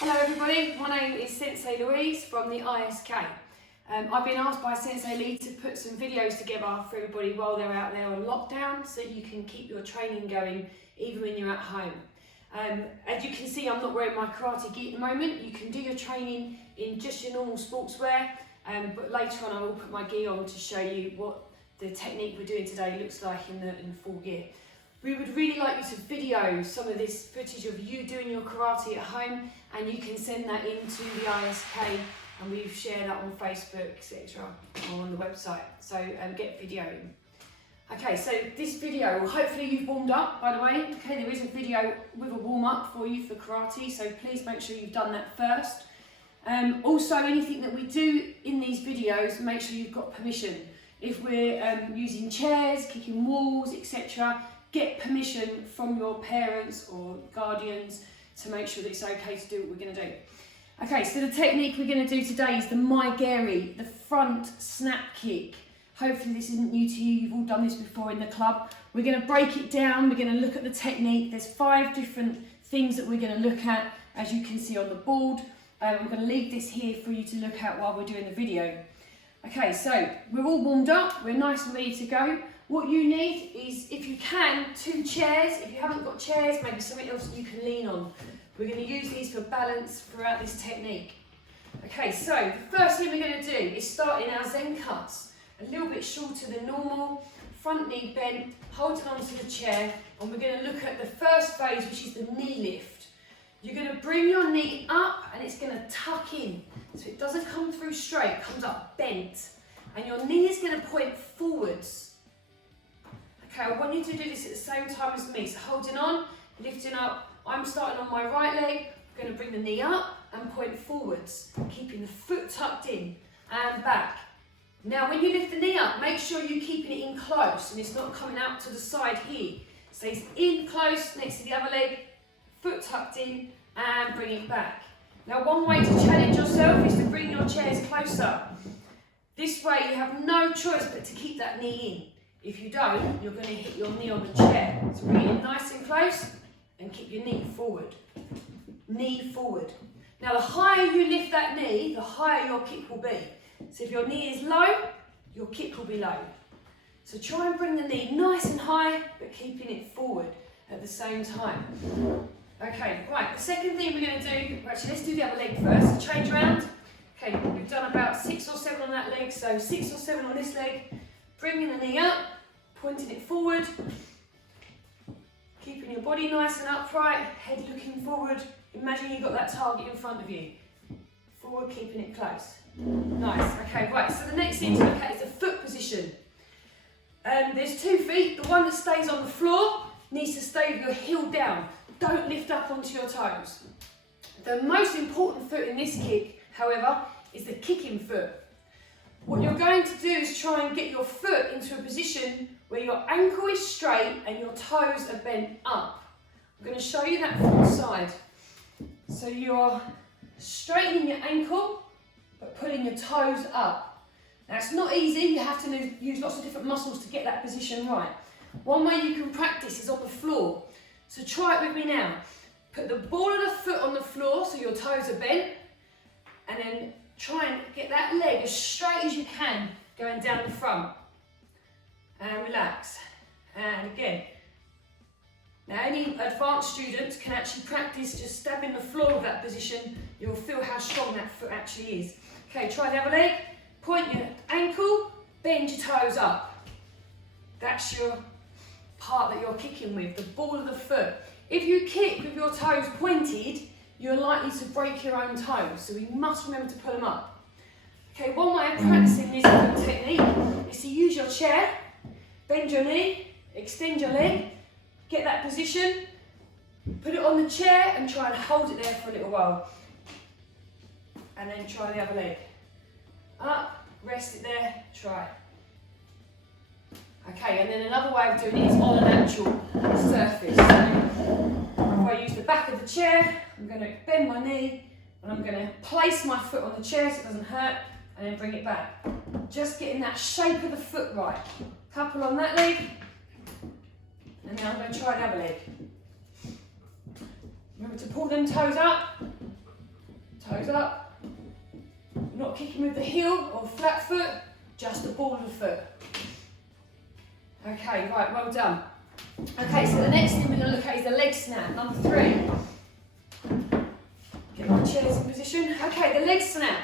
Hello everybody, my name is Sensei Louise from the ISK. I've been asked by Sensei Lee to put some videos together for everybody while they're out there on lockdown so you can keep your training going even when you're at home. As you can see, I'm not wearing my karate gi at the moment. You can do your training in just your normal sportswear, but later on I will put my gi on to show you what the technique we're doing today looks like in full gear. We would really like you to video some of this footage of you doing your karate at home, and you can send that into the ISK and we've shared that on Facebook, etc. or on the website, so get videoing. Okay, so this video, hopefully you've warmed up, by the way. Okay, there is a video with a warm up for you for karate, so please make sure you've done that first. Also, anything that we do in these videos, make sure you've got permission. If we're using chairs, kicking walls, etc., get permission from your parents or guardians to make sure that it's okay to do what we're going to do. Okay, so the technique we're going to do today is the Mae-Geri, the front snap kick. Hopefully this isn't new to you, you've all done this before in the club. We're going to break it down, we're going to look at the technique. There's 5 different things that we're going to look at, as you can see on the board. I'm going to leave this here for you to look at while we're doing the video. Okay, so we're all warmed up, we're nice and ready to go. What you need is, if you can, 2 chairs. If you haven't got chairs, maybe something else that you can lean on. We're going to use these for balance throughout this technique. Okay, so the first thing we're going to do is start in our Zen cuts. A little bit shorter than normal, front knee bent, holding onto the chair, and we're going to look at the first phase, which is the knee lift. You're going to bring your knee up and it's going to tuck in. So it doesn't come through straight, it comes up bent. And your knee is going to point forwards. Okay, I want you to do this at the same time as me. So holding on, lifting up. I'm starting on my right leg. I'm going to bring the knee up and point forwards, keeping the foot tucked in and back. Now when you lift the knee up, make sure you're keeping it in close and it's not coming out to the side here. Stays in close next to the other leg, foot tucked in, and bring it back. Now one way to challenge yourself is to bring your chairs closer. This way you have no choice but to keep that knee in. If you don't, you're going to hit your knee on the chair. So bring it in nice and close and keep your knee forward. Knee forward. Now the higher you lift that knee, the higher your kick will be. So if your knee is low, your kick will be low. So try and bring the knee nice and high, but keeping it forward at the same time. Okay, right, the second thing we're going to do, actually let's do the other leg first, change around. Okay, we've done about 6 or 7 on that leg, so 6 or 7 on this leg. Bringing the knee up, pointing it forward, keeping your body nice and upright, head looking forward. Imagine you've got that target in front of you. Forward, keeping it close. Nice, okay, right, so the next thing to look at is the foot position. There's 2 feet, the one that stays on the floor needs to stay with your heel down. Don't lift up onto your toes. The most important foot in this kick, however, is the kicking foot. What you're going to do is try and get your foot into a position where your ankle is straight and your toes are bent up. I'm going to show you that from the side. So you're straightening your ankle, but pulling your toes up. Now it's not easy, you have to use lots of different muscles to get that position right. One way you can practice is on the floor. So try it with me now. Put the ball of the foot on the floor so your toes are bent, and then try and get that leg as straight as you can going down the front. And relax. And again. Now any advanced students can actually practice just stabbing the floor with that position. You'll feel how strong that foot actually is. Okay, try the other leg. Point your ankle, bend your toes up. That's your part that you're kicking with, the ball of the foot. If you kick with your toes pointed, you're likely to break your own toes, so we must remember to pull them up. Okay, one way of practicing this foot technique is to use your chair, bend your knee, extend your leg, get that position, put it on the chair and try and hold it there for a little while. And then try the other leg. Up, rest it there, try it. Okay, and then another way of doing it is on a natural surface. So if I use the back of the chair, I'm going to bend my knee and I'm going to place my foot on the chair so it doesn't hurt, and then bring it back. Just getting that shape of the foot right. Couple on that leg, and now I'm going to try the other leg. Remember to pull them toes up Toes up. Not kicking with the heel or flat foot, just the ball of the foot. Okay, right, well done. Okay, so the next thing we're going to look at is the leg snap, number 3. Get my chairs in position. Okay, the leg snap.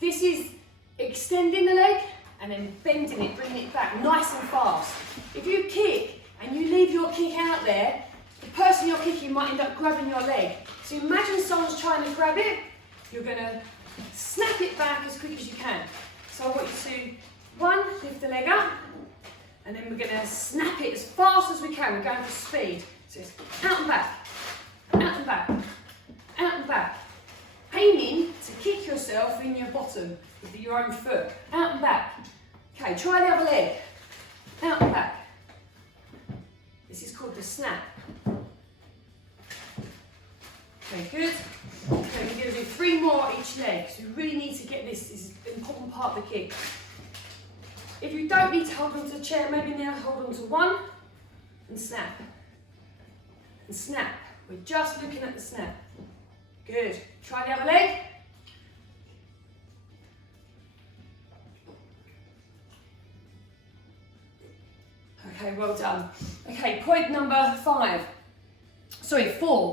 This is extending the leg and then bending it, bringing it back nice and fast. If you kick and you leave your kick out there, the person you're kicking might end up grabbing your leg. So imagine someone's trying to grab it, you're going to snap it back as quick as you can. So I want you to, 1, lift the leg up, and then we're going to snap it as fast as we can. We're going for speed. So it's out and back, out and back, out and back. Aiming to kick yourself in your bottom with your own foot. Out and back. Okay, try the other leg. Out and back. This is called the snap. Okay, good. Okay, we're going to do 3 more each leg. So we really need to get this. This is an important part of the kick. If you don't need to hold onto the chair, maybe now hold on to 1 and snap. And snap. We're just looking at the snap. Good. Try the other leg. Okay, well done. Okay, point number 4.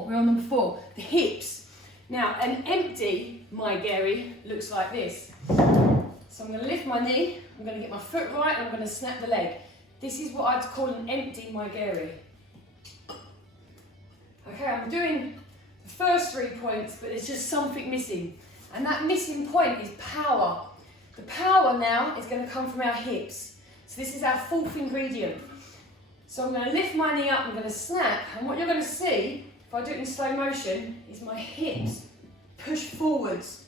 We're on number 4. The hips. Now, an empty Mae-Geri looks like this. So I'm going to lift my knee, I'm going to get my foot right, and I'm going to snap the leg. This is what I'd call an empty Mae-Geri. Okay, I'm doing the first 3 points, but there's just something missing. And that missing point is power. The power now is going to come from our hips. So this is our 4th ingredient. So I'm going to lift my knee up, I'm going to snap, and what you're going to see, if I do it in slow motion, is my hips push forwards.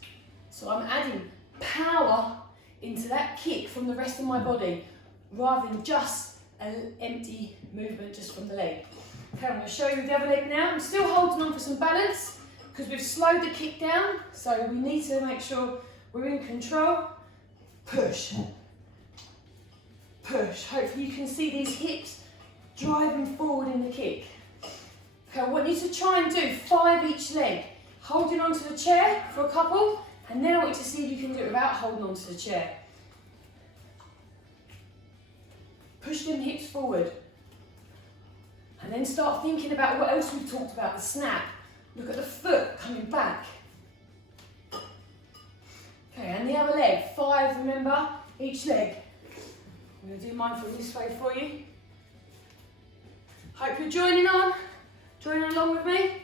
So I'm adding power into that kick from the rest of my body, rather than just an empty movement just from the leg. Okay, I'm going to show you the other leg now. I'm still holding on for some balance, because we've slowed the kick down, so we need to make sure we're in control. Push. Push. Hopefully you can see these hips driving forward in the kick. Okay, I want you to try and do 5 each leg, holding onto the chair for a couple, and then I want you to see if you can do it without holding onto the chair. Push them hips forward. And then start thinking about what else we've talked about, the snap. Look at the foot coming back. Okay, and the other leg, 5, remember, each leg. I'm going to do mine from this way for you. Hope you're joining along with me.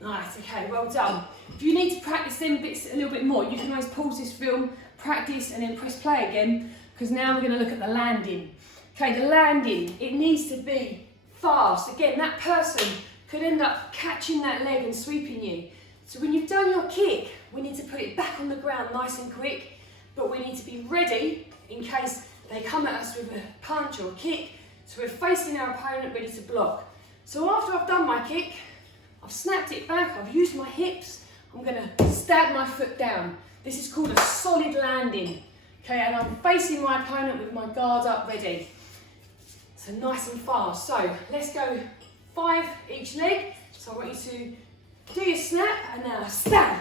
Nice, okay, well done. If you need to practice them bits a little bit more, you can always pause this film, practice, and then press play again, because now we're going to look at the landing. Okay, the landing, it needs to be fast. Again, that person could end up catching that leg and sweeping you. So when you've done your kick, we need to put it back on the ground nice and quick, but we need to be ready in case they come at us with a punch or a kick, so we're facing our opponent ready to block. So after I've done my kick, I've snapped it back, I've used my hips, I'm going to stab my foot down. This is called a solid landing. Okay, and I'm facing my opponent with my guard up ready. So nice and fast. So let's go 5 each leg. So I want you to do your snap and now stab.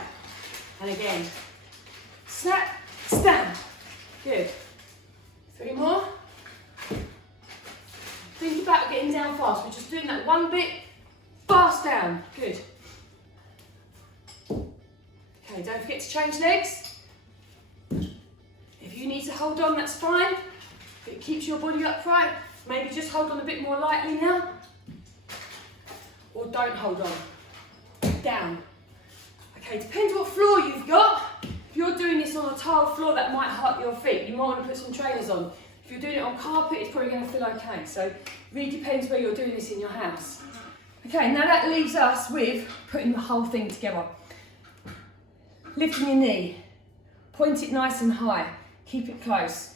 And again, snap, stab. Good. 3 more. Think about getting down fast. We're just doing that 1 bit. Fast down. Good. Okay, don't forget to change legs. If you need to hold on, that's fine. If it keeps your body upright, maybe just hold on a bit more lightly now. Or don't hold on. Down. Okay, depends what floor you've got. If you're doing this on a tile floor, that might hurt your feet. You might want to put some trainers on. If you're doing it on carpet, it's probably going to feel okay. So it really depends where you're doing this in your house. Okay, now that leaves us with putting the whole thing together. Lifting your knee, point it nice and high, keep it close.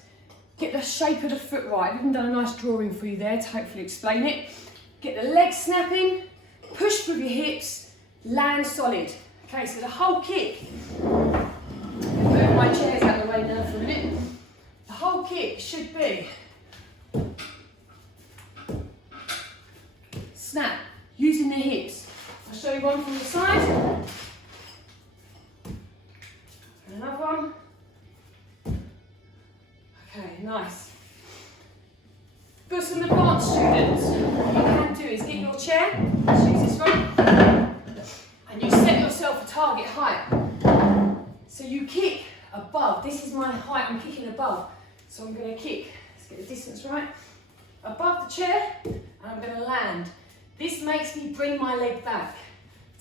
Get the shape of the foot right. I've even done a nice drawing for you there to hopefully explain it. Get the legs snapping, push with your hips, land solid. Okay, so the whole kick, move my chairs out of the way now for a minute. The whole kick should be snap, using the hips. I'll show you one from the side. And another one. Okay, nice. For some advanced students, what you can do is get your chair, let's use this one, and you set yourself a target height. So you kick above. This is my height, I'm kicking above. So I'm going to kick, let's get the distance right, above the chair, and I'm going to land. This makes me bring my leg back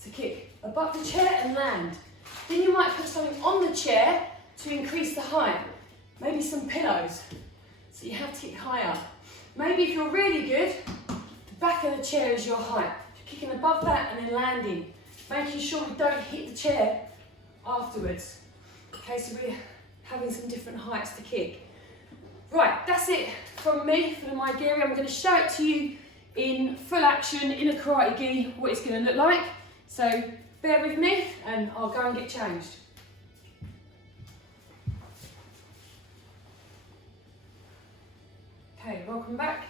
to kick above the chair and land. Then you might put something on the chair to increase the height. Maybe some pillows, so you have to kick higher. Maybe if you're really good, the back of the chair is your height. You're kicking above that and then landing, making sure we don't hit the chair afterwards. Okay, so we're having some different heights to kick. Right, that's it from me for the Mae-Geri. I'm going to show it to you in full action, in a karate gi, what it's going to look like. So bear with me and I'll go and get changed. Okay, welcome back.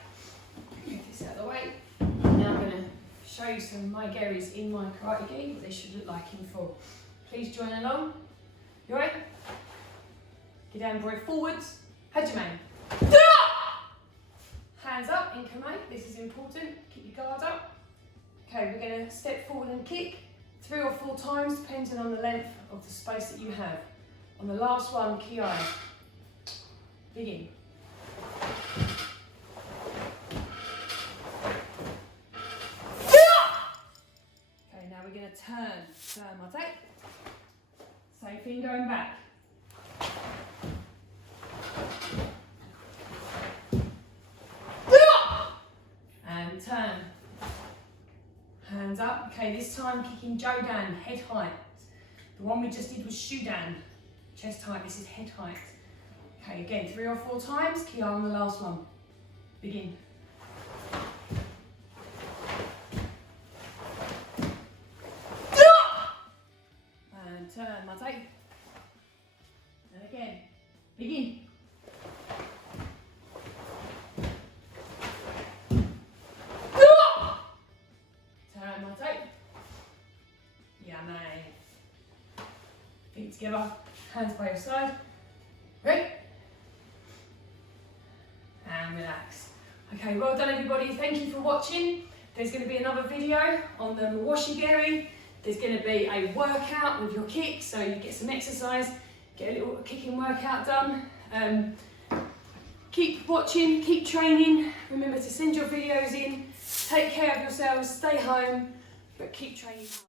Move this out of the way. Now I'm going to show you some Mae-Geris in my karate gi, what they should look like in full. Please join along. You ready? Get down, boy, forwards. Hajime. Hands up in Kame, this is important. Keep your guard up. Okay, we're going to step forward and kick 3 or 4 times, depending on the length of the space that you have. On the last one, Kiai. Begin. Okay, now we're going to turn my take. Same thing going back. And turn. Hands up. Okay, this time kicking Jodan, head height. The one we just did was Shudan, chest height. This is head height. Okay, again, 3 or 4 times. Kia on the last one. Begin. And turn, Mate. And again, begin. Turn, Mate. Yeah, mate. Feet together, hands by your side. Ready? And relax. Okay, well done everybody. Thank you for watching. There's going to be another video on the Mae-Geri. There's going to be a workout with your kicks, so you get some exercise, get a little kicking workout done. Keep watching, keep training. Remember to send your videos in. Take care of yourselves, stay home, but keep training.